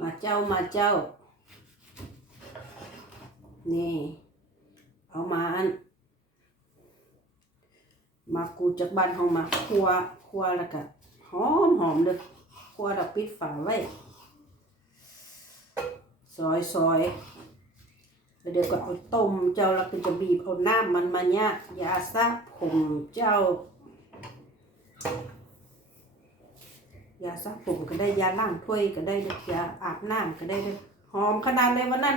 มาเจ้ามาเจ้า นี่ เอามาอัน มากูจากบ้านเฮามาคั่วคั่วแล้วก็หอมหอมเลยคั่วแล้วปิดฝาไว้ซอยซอยแล้วเดี๋ยวก็เอาต้มเจ้าแล้วก็จะบีบเอาน้ำมันมาเนี่ยยาซะผมเจ้า ยาซักผมก็ได้ยาล้างถ้วยก็ได้เลยยาอาบน้ำก็ได้เลยหอมขนาดเลยวันนั้น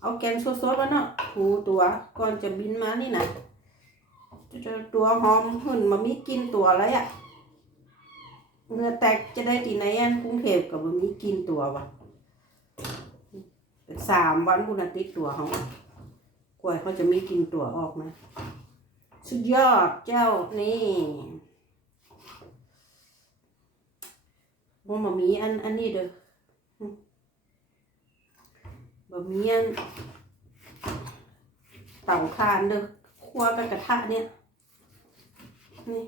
เอาแกงสดๆแล้วเนาะถูตัวก่อนจะบินมานี่นะจะตัวหอมหุ่นมามีกินตัวอะไรอะเนื้อแตกจะได้ตีไหนอันกรุงเทพกับมันมีกินตัววะสามวันบุญติดตัวเขากล้วยเขาจะมีกินตัวออกนะสุดยอดเจ้านี่ ว่า บะหมี่อันอันนี้เด้อบะหมี่อันเต่าคานเด้อคั่วกับกระทะเนี่ยนี่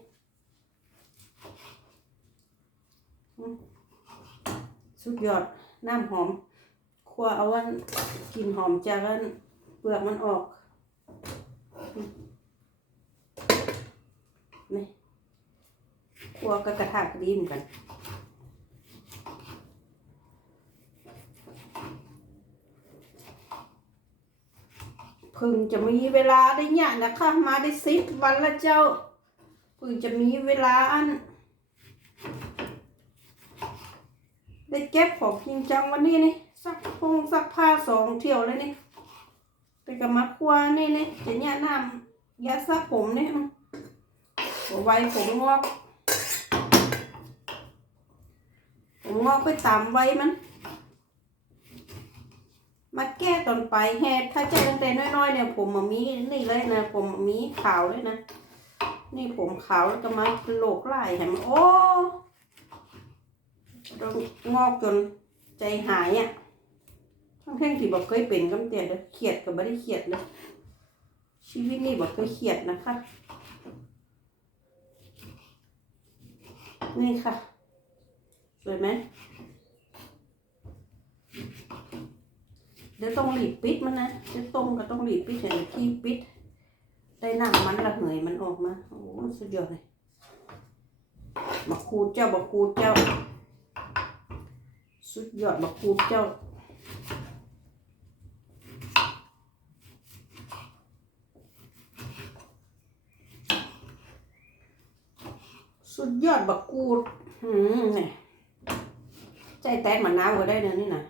สุดยอดน้ำหอมคั่วเอาวันกลินหอมจากอันเปลือกมันออกอืมนี่คั่วกับกระทะดีเหมือนกัน เพึ่งจะมีเวลาได้เนี่ยนะคะมาได้สิบวันละเจ้าเพึ่งจะมีเวลาอัน ได้เก็บของจริงจังวันนี้นี่ซักพงซักผ้าสองเที่ยวเลยนี่ไปกับมาครัวนี่นี่จะเนี่ยน้ำยาซักผมนี่อืมเอาไว้ผมงอกผมงอกไปตามไว้มัน มาแก้ตอนไปแฮถ้าใจตั้งแต่น้อยๆเนี่ย ผมมันมีนี่เลยนะ ผมมามีขาวเลยนะ นี่ผมขาวแล้วก็มาโหลกไล่เห็นไหมโอ้ดนงอกจนใจหายอะทั้งเพ่งที่บอกเคยเป็นกำเตียเลยเครียดก็ไม่ได้เครียดเลยชีวิตนี่บอกเคยเครียดนะคะ นี่ค่ะสวยไหม เดี๋ยวต้องหลีบปิดมันนะจะต้มก็ต้องหลีบปิดเห็นที่ปิด ได้น้ำมันระเหยมันออกมา โอ้สุดยอดเลยบักคูเจ้าบักคูเจ้า สุดยอดบักคูเจ้าสุดยอดบักคูด อืมเนี่ยใจแตกมันน้ำก็ได้เนอะนี่นะ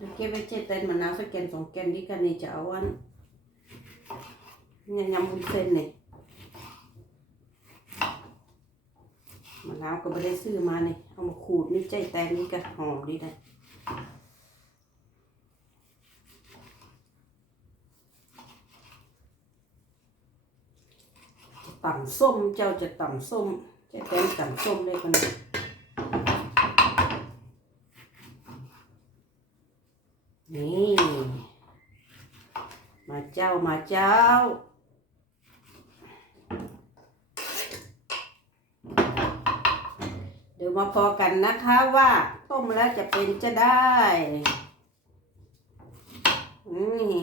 เดี๋ยวเก็บไว้เจ็ดเต้นมะนาวสักแกนสองแกนดีกันนี่จะเอาอันเนี่ยยำวุ้นเส้นนี่มะนาวก็ไม่ได้ซื้อมานี่เอามาขูดนี่ใจแตงนี่ก็หอมดีนะจะต่ำส้มเจ้าจะต่ำส้มใจแตงต่ำส้มเลยกันนะ นี่ มาเจ้ามาเจ้า เดี๋ยวมาพอกันนะคะว่าต้มแล้วจะเป็นจะได้นี่